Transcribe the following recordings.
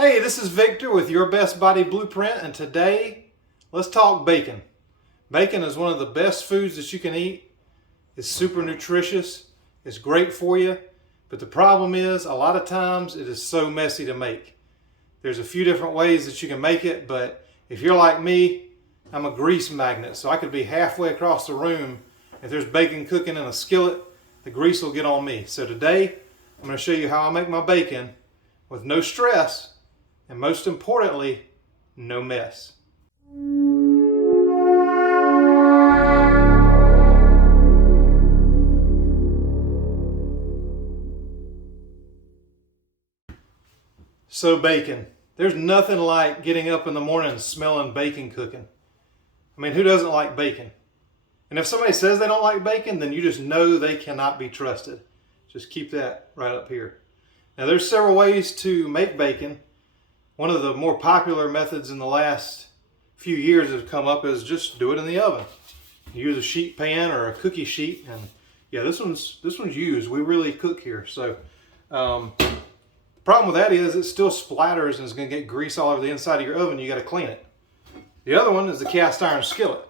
Hey, this is Victor with Your Best Body Blueprint, and today let's talk bacon. Bacon is one of the best foods that you can eat. It's super nutritious, it's great for you, but the problem is a lot of times it is so messy to make. There's a few different ways that you can make it, but if you're like me, I'm a grease magnet, so I could be halfway across the room. If there's bacon cooking in a skillet, the grease will get on me. So today, I'm going to show you how I make my bacon with no stress, and most importantly, no mess. So bacon. There's nothing like getting up in the morning and smelling bacon cooking. I mean, who doesn't like bacon? And if somebody says they don't like bacon, then you just know they cannot be trusted. Just keep that right up here. Now there's several ways to make bacon. One of the more popular methods in the last few years that have come up is just do it in the oven. Use a sheet pan or a cookie sheet, and yeah, this one's used. We really cook here. So the problem with that is it still splatters and it's going to get grease all over the inside of your oven. You got to clean it. The other one is the cast iron skillet.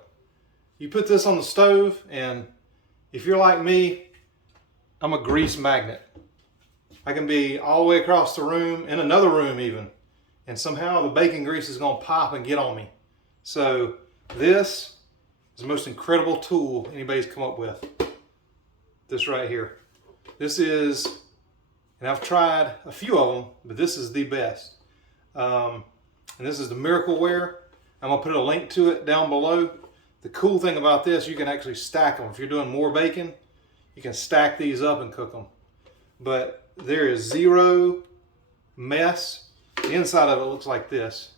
You put this on the stove, and if you're like me, I'm a grease magnet. I can be all the way across the room, in another room even, and somehow the bacon grease is going to pop and get on me. So this is the most incredible tool anybody's come up with. This right here. This is, and I've tried a few of them, but this is the best. And this is the Miracleware. I'm going to put a link to it down below. The cool thing about this, you can actually stack them. If you're doing more bacon, you can stack these up and cook them. But there is zero mess. The inside of it looks like this,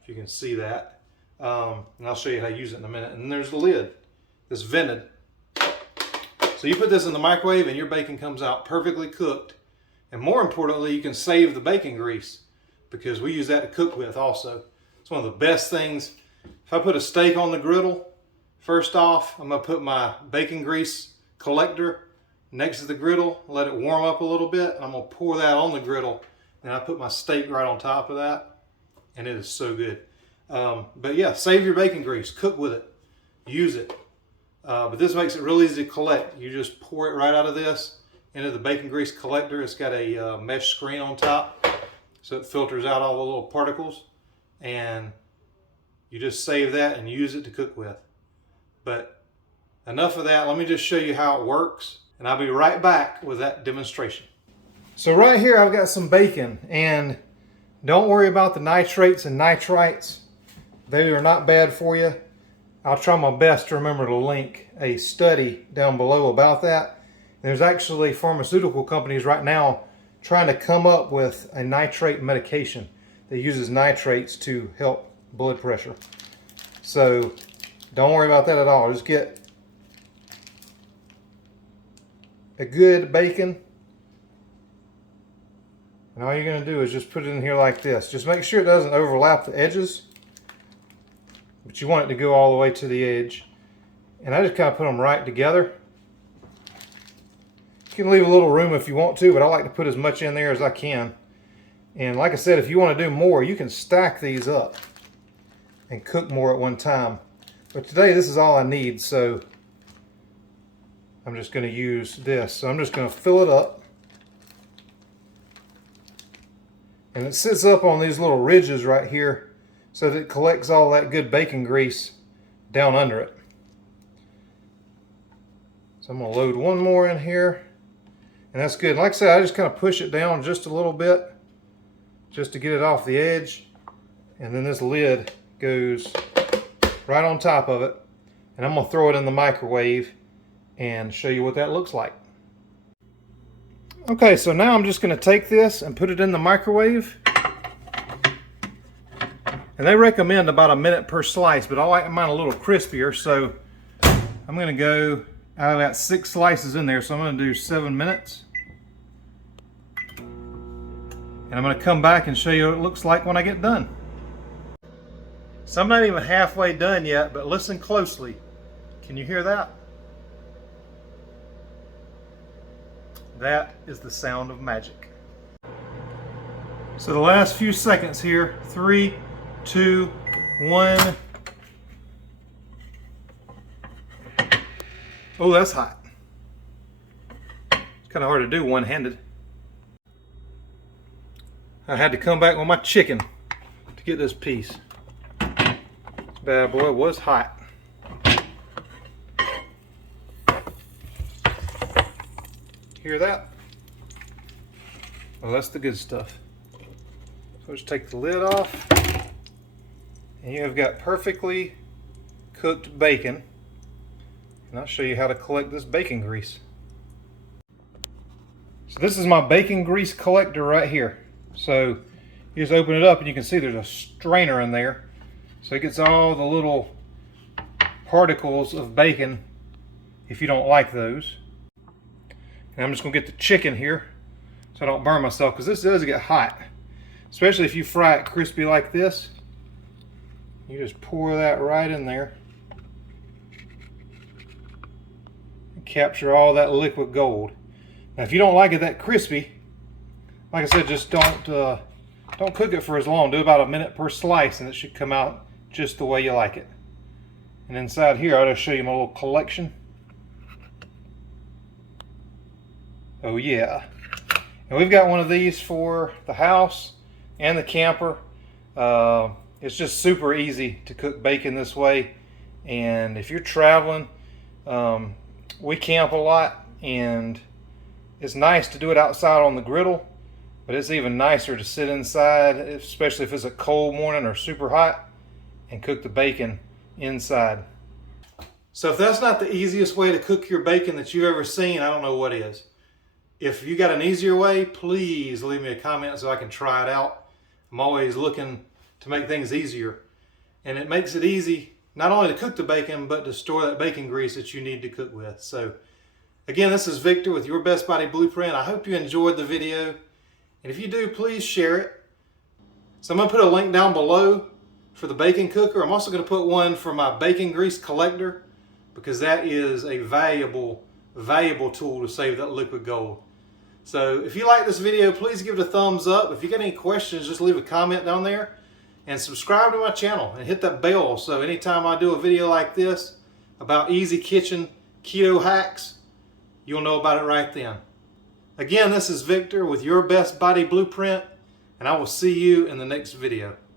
if you can see that. And I'll show you how to use it in a minute. And there's the lid, it's vented. So you put this in the microwave and your bacon comes out perfectly cooked. And more importantly, you can save the bacon grease because we use that to cook with also. It's one of the best things. If I put a steak on the griddle, first off, I'm going to put my bacon grease collector next to the griddle, let it warm up a little bit. I'm going to pour that on the griddle, and I put my steak right on top of that, and it is so good. But yeah, save your bacon grease, cook with it, use it. But this makes it real easy to collect. You just pour it right out of this into the bacon grease collector. It's got a mesh screen on top, so it filters out all the little particles, and you just save that and use it to cook with. But enough of that. Let me just show you how it works, and I'll be right back with that demonstration. So right here I've got some bacon, and don't worry about the nitrates and nitrites. They are not bad for you. I'll try my best to remember to link a study down below about that. There's actually pharmaceutical companies right now trying to come up with a nitrate medication that uses nitrates to help blood pressure. So don't worry about that at all. Just get a good bacon, and all you're going to do is just put it in here like this. Just make sure it doesn't overlap the edges, but you want it to go all the way to the edge. And I just kind of put them right together. You can leave a little room if you want to, but I like to put as much in there as I can. And like I said, if you want to do more, you can stack these up and cook more at one time. But today this is all I need, so I'm just going to use this. So I'm just going to fill it up. And it sits up on these little ridges right here so that it collects all that good bacon grease down under it. So I'm going to load one more in here. And that's good. Like I said, I just kind of push it down just a little bit just to get it off the edge. And then this lid goes right on top of it. And I'm going to throw it in the microwave and show you what that looks like. Okay, so now I'm just going to take this and put it in the microwave. And they recommend about a minute per slice, but I like mine a little crispier, so I'm going to go, I've got 6 slices in there, so I'm going to do 7 minutes. And I'm going to come back and show you what it looks like when I get done. So I'm not even halfway done yet, but listen closely. Can you hear that? That is the sound of magic. So the last few seconds here, 3, 2, 1. Oh, that's hot. It's kind of hard to do one-handed. I had to come back with my chicken to get this piece. This bad boy was hot. Hear that? Well, that's the good stuff. So just take the lid off, and you have got perfectly cooked bacon. And I'll show you how to collect this bacon grease. So this is my bacon grease collector right here. So you just open it up and you can see there's a strainer in there. So it gets all the little particles of bacon if you don't like those. And I'm just gonna get the chicken here so I don't burn myself, because this does get hot. Especially if you fry it crispy like this. You just pour that right in there. And capture all that liquid gold. Now if you don't like it that crispy, like I said, just don't cook it for as long. Do about a minute per slice and it should come out just the way you like it. And inside here, I'll just show you my little collection. Oh yeah. And we've got one of these for the house and the camper. It's just super easy to cook bacon this way. And if you're traveling, we camp a lot, and it's nice to do it outside on the griddle, but it's even nicer to sit inside, especially if it's a cold morning or super hot, and cook the bacon inside. So if that's not the easiest way to cook your bacon that you've ever seen, I don't know what is. If you got an easier way, please leave me a comment so I can try it out. I'm always looking to make things easier. And it makes it easy not only to cook the bacon, but to store that bacon grease that you need to cook with. So again, this is Victor with Your Best Body Blueprint. I hope you enjoyed the video. And if you do, please share it. So I'm going to put a link down below for the bacon cooker. I'm also going to put one for my bacon grease collector, because that is a valuable tool to save that liquid gold. So if you like this video, please give it a thumbs up. If you got any questions, just leave a comment down there, and subscribe to my channel and hit that bell so anytime I do a video like this about easy kitchen keto hacks, you'll know about it right then. Again, this is Victor with Your Best Body Blueprint, and I will see you in the next video.